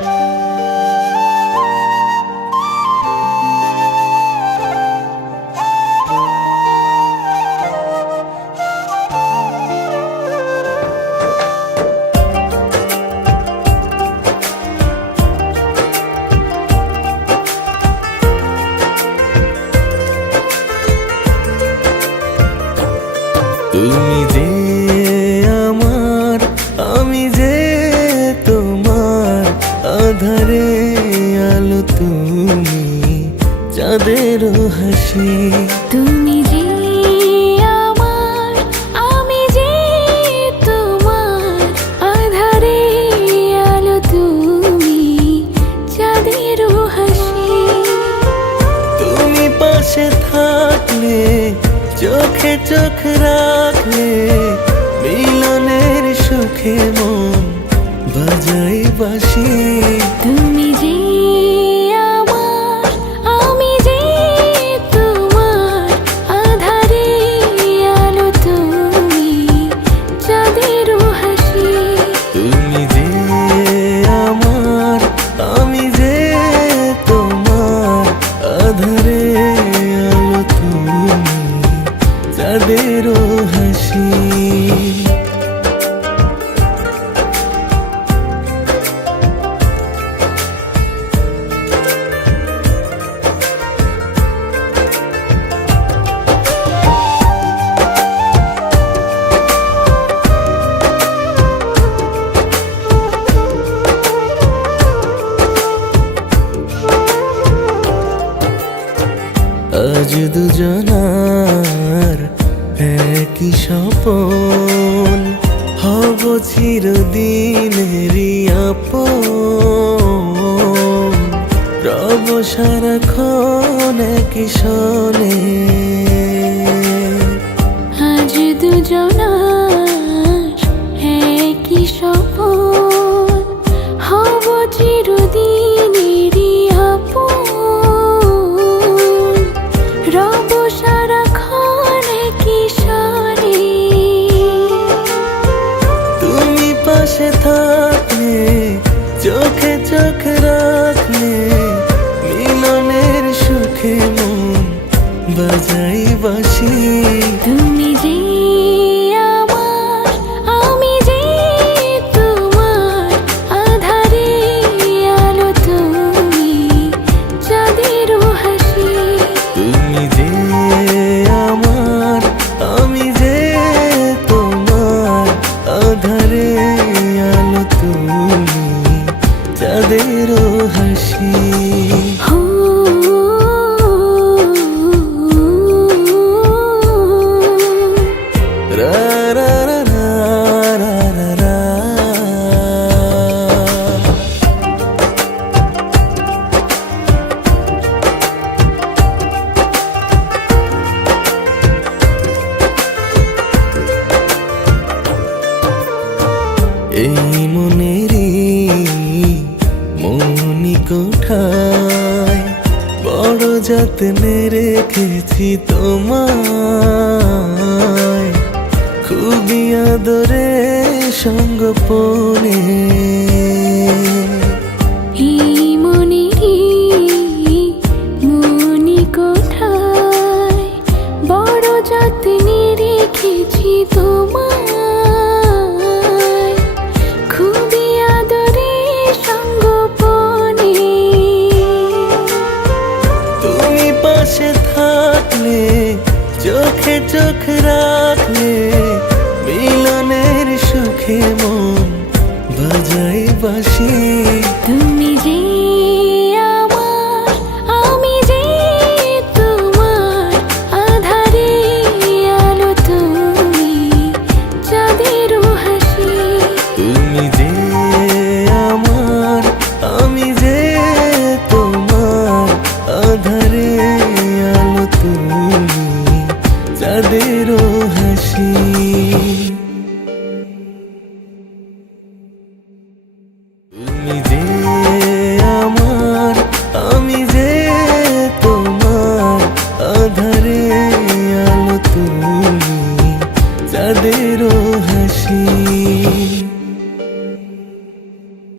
তুমি যে আমার, আমি যে তোমার, আধারে আলো তুমি, চাঁদের হাসি। তুমি যে আমার, আমি যে তোমার, আধারে আলো তুমি, চাঁদের হাসি। তুমি পাশে থাকলে, চোখে চোখ রাখলে, মিলনের সুখে মন বাজাই বাঁশি। তুমি যে আমার, আমি যে তোমার, আধারে আলো তুমি, চাঁদের হাসি। তুমি যে আমার, আমি যে তোমার, আধারে আলো তুমি, চাঁদের হাসি। আজ দুজনার একই স্বপন, হব চিরদিনেরই আপন, রব সারাক্ষণ একই সনে। আজ দুজনার একই স্বপন, হব চিরদিনেরই আপন, রব সারাক্ষণ একই সনে। তুমি পাশে থাকলে, চোখে চোখ রাখলে, মিলনের সুখে মন বাজাই বাঁশি। তুমি যে আমার, আমি যে তোমার, আধারে আলো তুমি, চাঁদের হাসি। তুমি যে আমার, আমি যে তোমার, আধারে আলো তুমি, চাঁদের হাসি। রা রা রা রা রা রা রা। এই মনেরই মনি কোঠায় বড় যত্নে রেখেছি তোমায়, খুবই আদরে সঙ্গোপনে। এই মনেরই মনি কোঠায় বড় যত্নে রেখেছি তোমায়, খুবই আদরে সঙ্গোপনে। তুমি পাশে থাকলে, চোখে চোখ রাখলে, মিলনের সুখে মন বাজাই বাঁশি। তুমি যে আমার, আমি যে তোমার, আধারে আলো তুমি, চাঁদের হাসি। তুমি যে আমার, আমি যে তোমার, আধারে আলো তুমি, চাঁদের হাসি। তুমি